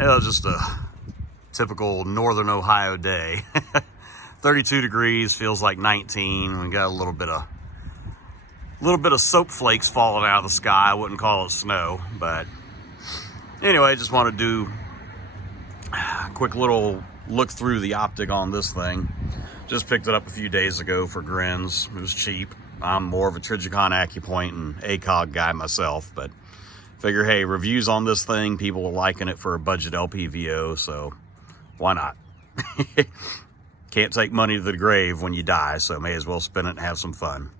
It was just a typical northern Ohio day. 32 degrees, feels like 19. We got a little bit of soap flakes falling out of the sky. I wouldn't call it snow, but anyway, just want to do a quick little look through the optic on this thing. Just picked it up a few days ago for grins. It was cheap. I'm more of a Trijicon Accupoint and ACOG guy myself, but figure, hey, reviews on this thing, people are liking it for a budget LPVO, so why not? Can't take money to the grave when you die, so may as well spend it and have some fun.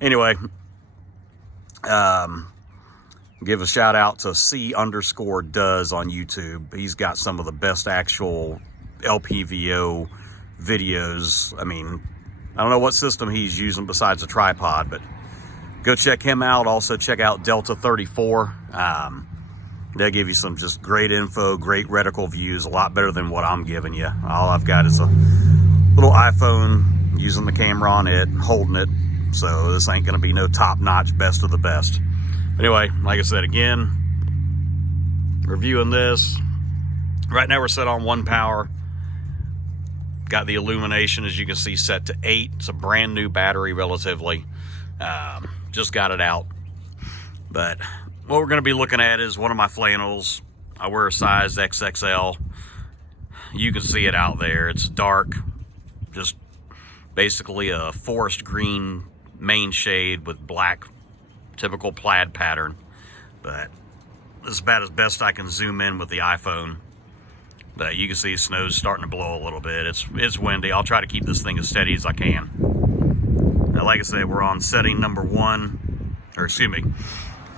Anyway, give a shout out to C_does on YouTube. He's got some of the best actual LPVO videos. I mean, I don't know what system he's using besides a tripod, but go check him out. Also check out Deltathirtyfour. They'll give you some just great info, great reticle views, a lot better than what I'm giving you. All I've got is a little iPhone, using the camera on it, holding it. So this ain't gonna be no top-notch best of the best. But anyway, like I said, again, reviewing this. Right now we're set on 1 power. Got the illumination, as you can see, set to 8. It's a brand new battery, relatively. Just got it out. But what we're gonna be looking at is one of my flannels. I wear a size XXL. You can see it out there. It's dark, just basically a forest green main shade with black, typical plaid pattern. But this is about as best I can zoom in with the iPhone. But you can see snow's starting to blow a little bit. It's windy. I'll try to keep this thing as steady as I can. Now, like I said, we're on setting number 1, or excuse me,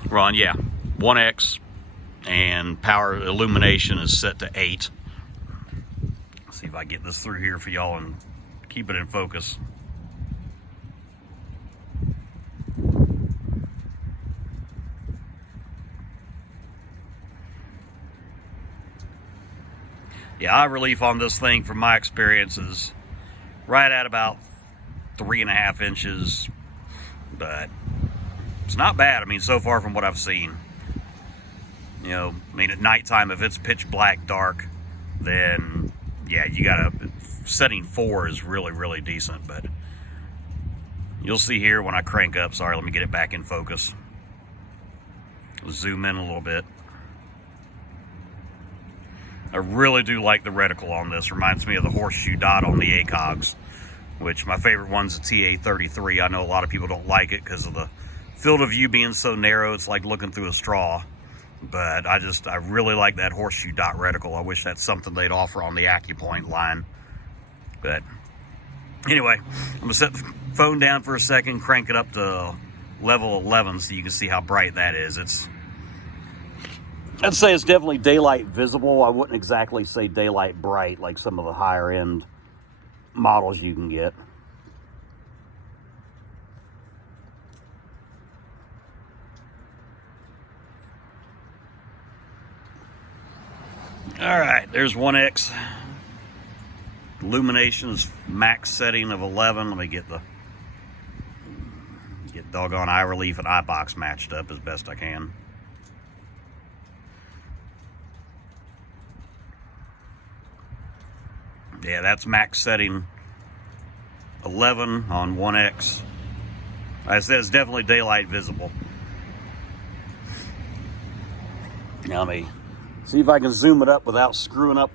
we're on, 1X, and power illumination is set to 8. Let's see if I get this through here for y'all and keep it in focus. Yeah, eye relief on this thing, from my experience, is right at about 3.5 inches, but it's not bad. I mean, so far from what I've seen. You know, I mean, at nighttime, if it's pitch black dark, then yeah, you gotta, setting 4 is really, really decent. But you'll see here when I crank up, sorry, let me get it back in focus. Zoom in a little bit. I really do like the reticle on this. Reminds me of the horseshoe dot on the ACOGs, which my favorite one's a TA33. I know a lot of people don't like it because of the field of view being so narrow. It's like looking through a straw. But I really like that horseshoe dot reticle. I wish that's something they'd offer on the Accupoint line. But anyway, I'm gonna set the phone down for a second, crank it up to level 11 so you can see how bright that is. I'd say it's definitely daylight visible. I wouldn't exactly say daylight bright like some of the higher end models you can get. All right, there's 1X. Illumination is max setting of 11. Let me get doggone eye relief and eye box matched up as best I can. Yeah, that's max setting 11 on 1X. Like I said, it's definitely daylight visible. Now let me see if I can zoom it up without screwing up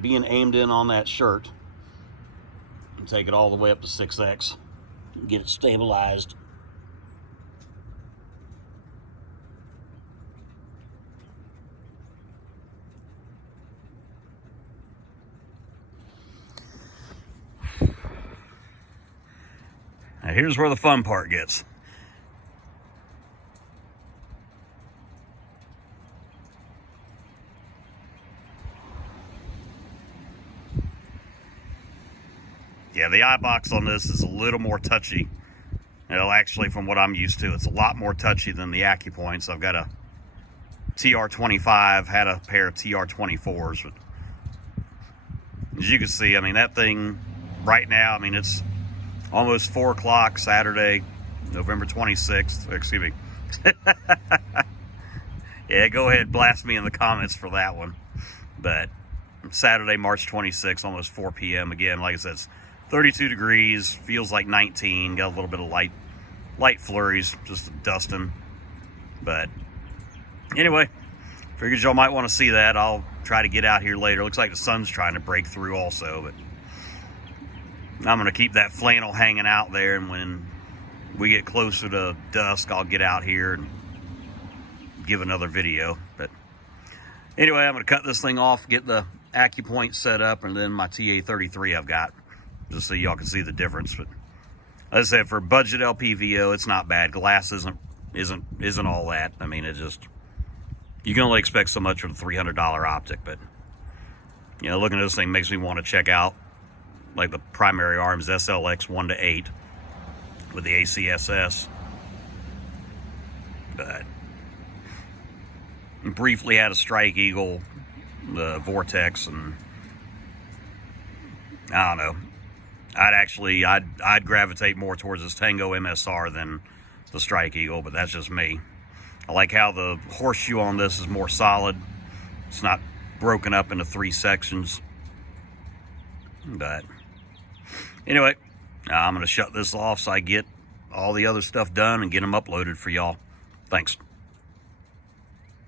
being aimed in on that shirt. And take it all the way up to 6X and get it stabilized. Now here's where the fun part gets. Yeah, the eye box on this is a little more touchy. Well, actually, from what I'm used to, it's a lot more touchy than the Accupoints. I've got a TR25, had a pair of TR24s. But as you can see, I mean, that thing right now, I mean, it's almost 4 o'clock Saturday, November 26th. Excuse me. Yeah, go ahead, blast me in the comments for that one. But Saturday, March 26th, almost 4 p.m. Again, like I said, it's 32 degrees, feels like 19, got a little bit of light flurries, just dusting. But anyway, figured y'all might want to see that. I'll try to get out here later. Looks like the sun's trying to break through also, but I'm going to keep that flannel hanging out there, and when we get closer to dusk, I'll get out here and give another video. But anyway, I'm going to cut this thing off, get the Accupoint set up, and then my TA33 I've got, just so y'all can see the difference. But as I said, for budget LPVO, it's not bad. Glass isn't all that. I mean, it just, you can only expect so much from a $300 optic. But you know, looking at this thing makes me want to check out like the primary arms SLX 1-8 with the ACSS. But briefly had a Strike Eagle, the Vortex, and I don't know. I'd gravitate more towards this Tango MSR than the Strike Eagle, but that's just me. I like how the horseshoe on this is more solid. It's not broken up into 3 sections. But anyway, I'm going to shut this off so I get all the other stuff done and get them uploaded for y'all. Thanks.